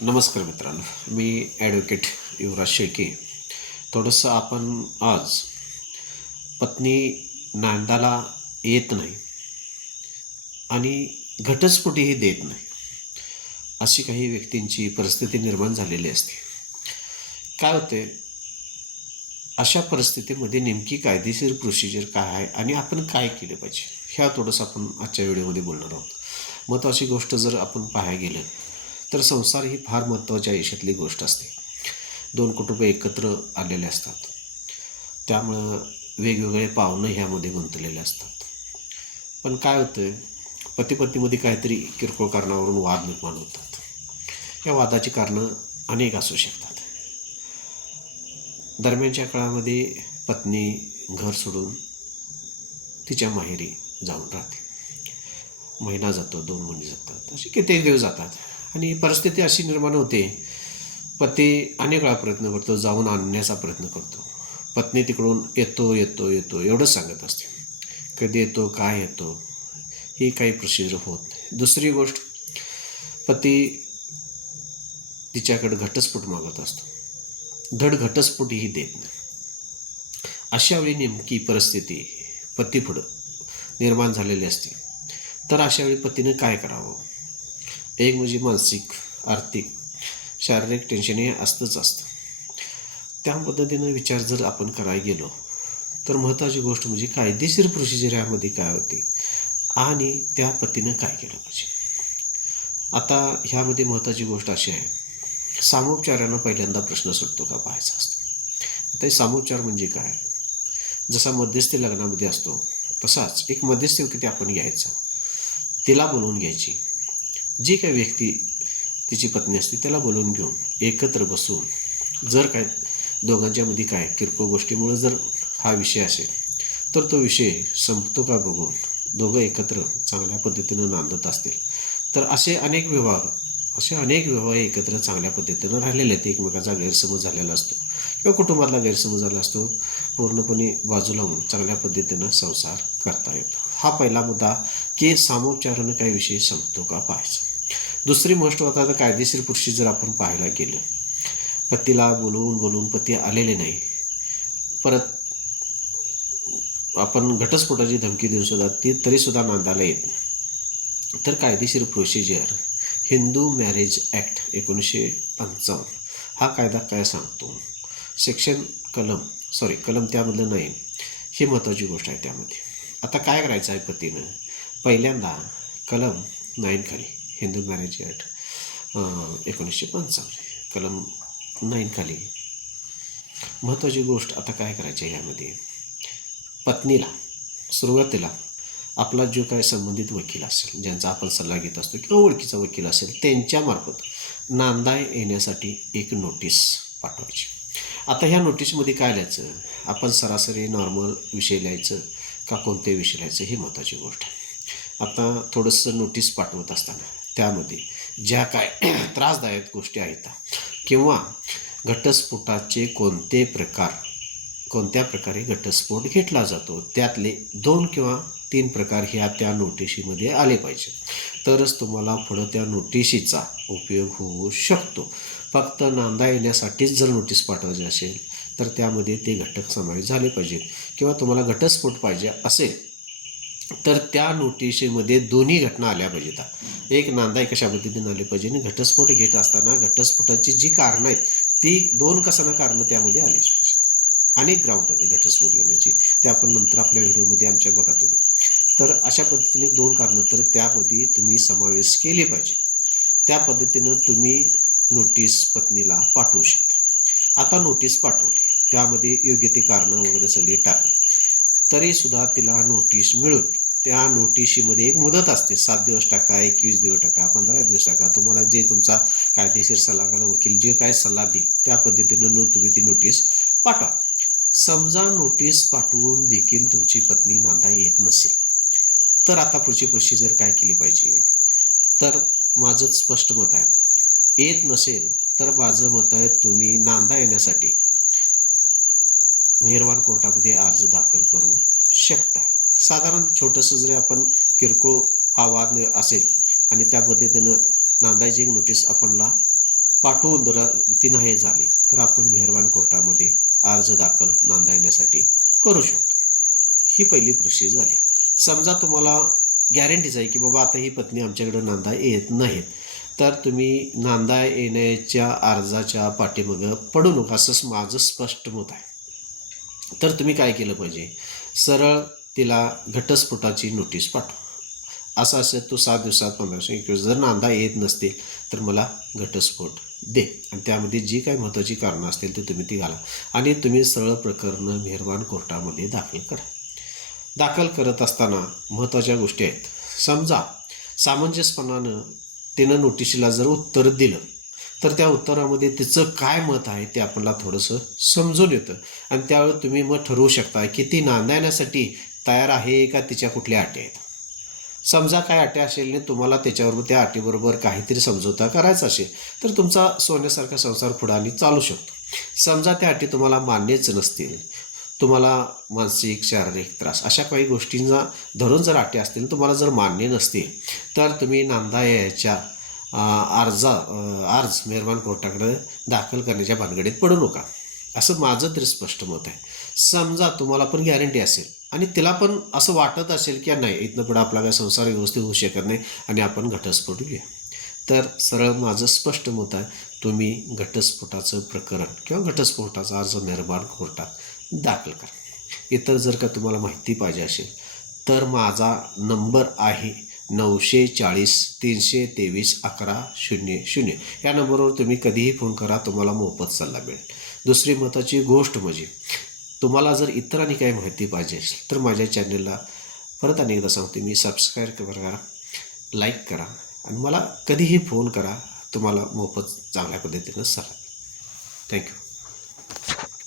नमस्कार मित्रांनो मी ॲडव्होकेट युवराज शेळके. थोडंसं आपण आज पत्नी नांदाला येत नाही आणि घटस्फोटीही देत नाही अशी काही व्यक्तींची परिस्थिती निर्माण झालेली असते. काय होते अशा परिस्थितीमध्ये नेमकी कायदेशीर प्रोसिजर काय आहे आणि आपण काय केलं पाहिजे ह्या थोडंसं आपण आजच्या व्हिडिओमध्ये बोलणार आहोत. महत्त्वाची गोष्ट जर आपण पाहायला गेलं तर संसार ही फार महत्त्वाच्या आयुष्यातली गोष्ट असते. दोन कुटुंब एकत्र आलेले असतात. त्यामुळं वेगवेगळे पाहुणं ह्यामध्ये गुंतलेले असतात. पण काय होतं पती पत्नीमध्ये काहीतरी किरकोळ कारणावरून वाद निर्माण होतात. या वादाची कारणं अनेक असू शकतात. दरम्यानच्या काळामध्ये पत्नी घर सोडून तिच्या माहेरी जाऊन राहते. महिना जातो दोन महिने जातात. असे कित्येक दिवस जातात. आणि परिस्थिती अशी निर्माण होते. पती अनेक वेळा प्रयत्न करतो जाऊन आणण्याचा प्रयत्न करतो. पत्नी तिकडून येतो येतो येतो एवढंच सांगत असते. कधी येतो काय येतो ही काही प्रोसिजर होत नाही. दुसरी गोष्ट पती तिच्याकडे घटस्फोट मागत असतो. धड घटस्फोटही देत नाही. अशा वेळी नेमकी परिस्थिती पती पुढं निर्माण झालेली असते. तर अशा वेळी पतीनं काय करावं? एक म्हणजे मानसिक आर्थिक शारीरिक टेन्शन हे असतंच असतं. त्या पद्धतीनं विचार जर आपण करायला गेलो तर महत्त्वाची गोष्ट म्हणजे कायदेशीर प्रोसिजर यामध्ये काय होते आणि त्या पतीनं काय केलं पाहिजे. आता ह्यामध्ये महत्त्वाची गोष्ट अशी आहे सामोपचारानं पहिल्यांदा प्रश्न सुटतो का पाहायचा असतो. आता हे सामोपचार म्हणजे काय? जसा मध्यस्थी लग्नामध्ये असतो तसाच एक मध्यस्थी व्यक्ती आपण घ्यायचा तिला बोलवून घ्यायची. जी काही व्यक्ती तिची पत्नी असते त्याला बोलवून घेऊन एकत्र बसून जर काय दोघांच्यामध्ये काय किरकोळ गोष्टीमुळे जर हा विषय असेल तर तो विषय संपतो का बघून दोघं एकत्र चांगल्या पद्धतीनं नांदत असतील. तर असे अनेक विवाह असे अनेक विवाह एकत्र चांगल्या पद्धतीनं राहिलेले आहेत एकमेकाचा गैरसमज झालेला असतो किंवा कुटुंबातला गैरसमज झाला असतो पूर्णपणे बाजूला होऊन चांगल्या पद्धतीनं संसार करता येतो. हा पहिला मुद्दा की सामोपचारानं काही विषय संपतो का पाहायचं. दुसरी गोष्ट होता तर कायदेशीर पुरुषी जर आपण पाहायला गेलं पतीला बोलवून बोलवून पती आलेले नाही. परत आपण घटस्फोटाची धमकी देऊन सुद्धा ती तरीसुद्धा नांदायला येत नाही. तर कायदेशीर प्रोसिजर हिंदू मॅरेज ॲक्ट एकोणीसशे पंचावन्न हा कायदा काय सांगतो? सेक्शन कलम सॉरी कलम त्यामधलं नाही. ही महत्त्वाची गोष्ट आहे त्यामध्ये. आता काय करायचं आहे पतीनं? पहिल्यांदा कलम नाईन खाली. हिंदू मॅरेज ॲक्ट एकोणीसशे पंचावन्न कलम नाईन खाली. महत्त्वाची गोष्ट आता काय करायची आहे यामध्ये? पत्नीला सुरुवातीला आपला जो काय संबंधित वकील असेल ज्यांचा आपण सल्ला घेत असतो किंवा ओळखीचा वकील असेल त्यांच्यामार्फत नांदाय येण्यासाठी एक नोटीस पाठवायची. आता ह्या नोटीसमध्ये काय लिहायचं? आपण सरासरी नॉर्मल विषय लिहायचं का कोणते विषय लिहायचं हे महत्त्वाची गोष्ट आहे. आता थोडंसं नोटीस पाठवत असताना त्यामध्ये ज्या काय त्रासदायक गोष्टी आहेत किंवा घटस्फोटाचे कोणते प्रकार कोणत्या प्रकारे घटस्फोट घेतला जातो त्यातले दोन किंवा तीन प्रकार ह्या त्या नोटिशीमध्ये आले पाहिजे. तरच तुम्हाला पुढं त्या नोटिशीचा उपयोग होऊ शकतो. फक्त नांदा येण्यासाठीच जर नोटीस पाठवायची असेल तर त्यामध्ये ते घटक समावेश झाले पाहिजेत. किंवा तुम्हाला घटस्फोट पाहिजे असेल तर त्या नोटिशीमध्ये दोन्ही घटना आल्या पाहिजेत. एक नांदा कशा पद्धतीने आले पाहिजे आणि घटस्फोट घेत असताना घटस्फोटाची जी कारणं आहेत ती दोन कसाना कारणं त्यामध्ये आलीच पाहिजेत. अनेक ग्राउंड आहेत घटस्फोट घेण्याची. ते आपण नंतर आपल्या व्हिडिओमध्ये आमच्या बघा तुम्ही. तर अशा पद्धतीने दोन कारणं तर त्यामध्ये तुम्ही समावेश केले पाहिजेत. त्या पद्धतीनं तुम्ही नोटीस पत्नीला पाठवू शकता. आता नोटीस पाठवली. त्यामध्ये योग्य ती कारणं वगैरे सगळी टाकली. तरीसुद्धा तिला नोटीस मिळून त्या नोटिशीमध्ये एक मुदत असते. सात दिवस टाका एकवीस दिवस टाका पंधरा दिवस टाका. तुम्हाला जे तुमचा कायदेशीर सल्लागार वकील जे काय सल्ला देईल त्या पद्धतीनं नो- तुम्ही ती नोटीस पाठवा. समजा नोटीस पाठवून देखील तुमची पत्नी नांदा येत नसेल तर आता पुढची प्रोसिजर काय केली पाहिजे? तर माझं स्पष्ट मत आहे. येत नसेल तर माझं मत आहे तुम्ही नांदा येण्यासाठी मेहरवान कोर्टामध्ये अर्ज दाखल करू शकता साधारण छोटंसं जरी आपण किरकोळ हा वाद असेल आणि त्या पद्धतीनं नांदायची एक नोटीस आपणला पाठवून जर ती नाही झाली तर आपण मेहरबान कोर्टामध्ये अर्ज दाखल नांदा येण्यासाठी करू शकतो. ही पहिली प्रोसेस झाली. समजा तुम्हाला गॅरंटीच आहे की बाबा आता ही पत्नी आमच्याकडे नांदा येत नाहीत तर तुम्ही नांदा येण्याच्या अर्जाच्या पाठीमागं पडू नका असं माझं स्पष्ट मत आहे. तर तुम्ही काय केलं पाहिजे? सरळ तिला घटस्फोटाची नोटीस पाठवा. असं असेल तो सात दिवसात पंधराशे एकवीस. जर नांदा येत नसतील तर मला घटस्फोट दे. आणि त्यामध्ये जी काही महत्त्वाची कारणं असतील ते तुम्ही ती घाला. आणि तुम्ही सरळ प्रकरणं मेहरबान कोर्टामध्ये दाखल करा. दाखल करत असताना महत्त्वाच्या गोष्टी आहेत. समजा सामंजस्यपणानं तिनं नोटिशीला जर उत्तर दिलं तर त्या उत्तरामध्ये तिचं काय मत आहे ते आपल्याला थोडंसं समजून येतं. आणि त्यावेळी तुम्ही मग ठरवू शकता की ती नांदायण्यासाठी तयार आहे का तिच्या कुठल्या अटी आहेत समजा काय अटी असेल आणि तुम्हाला त्याच्याबरोबर त्या अटीबरोबर काहीतरी समझोता करायचा असेल तर तुमचा सोन्यासारखा संसार पुढाने चालू शकतो. समजा त्या अटी तुम्हाला मान्यच नसतील तुम्हाला मानसिक शारीरिक त्रास अशा काही गोष्टींना धरून जर अटी असतील तुम्हाला जर मान्य नसतील तर तुम्ही नांदा याच्या अर्जा अर्ज मेहरबान कोर्टाकडे दाखल करण्याच्या भानगडीत पडू नका. असं माझं तरी स्पष्ट मत आहे. समजा तुम्हाला पण गॅरंटी असेल आणि तिला पण असं वाटत असेल की नाही इथनं पुढं आपला काय संसार व्यवस्थित होऊ शकत नाही आणि आपण घटस्फोट घेऊया तर सरळ माझं स्पष्ट मत आहे तुम्ही घटस्फोटाचं प्रकरण किंवा घटस्फोटाचा अर्ज मेहरबान कोर्टात दाखल करा. इतर जर का तुम्हाला माहिती पाहिजे असेल तर माझा नंबर आहे नऊशे चाळीस तीनशे तेवीस अकरा शून्य शून्य. या नंबरवर तुम्ही कधीही फोन करा तुम्हाला मोफत सल्ला मिळेल. दुसरी महत्त्वाची गोष्ट म्हणजे तुम्हाला जर इतरांनी काही माहिती पाहिजे असेल तर माझ्या चॅनलला परत अनेकदा सांगते मी सबस्क्राईब करा लाईक करा आणि मला कधीही फोन करा तुम्हाला मोफत चांगल्या पद्धतीनं सल्ला. थँक्यू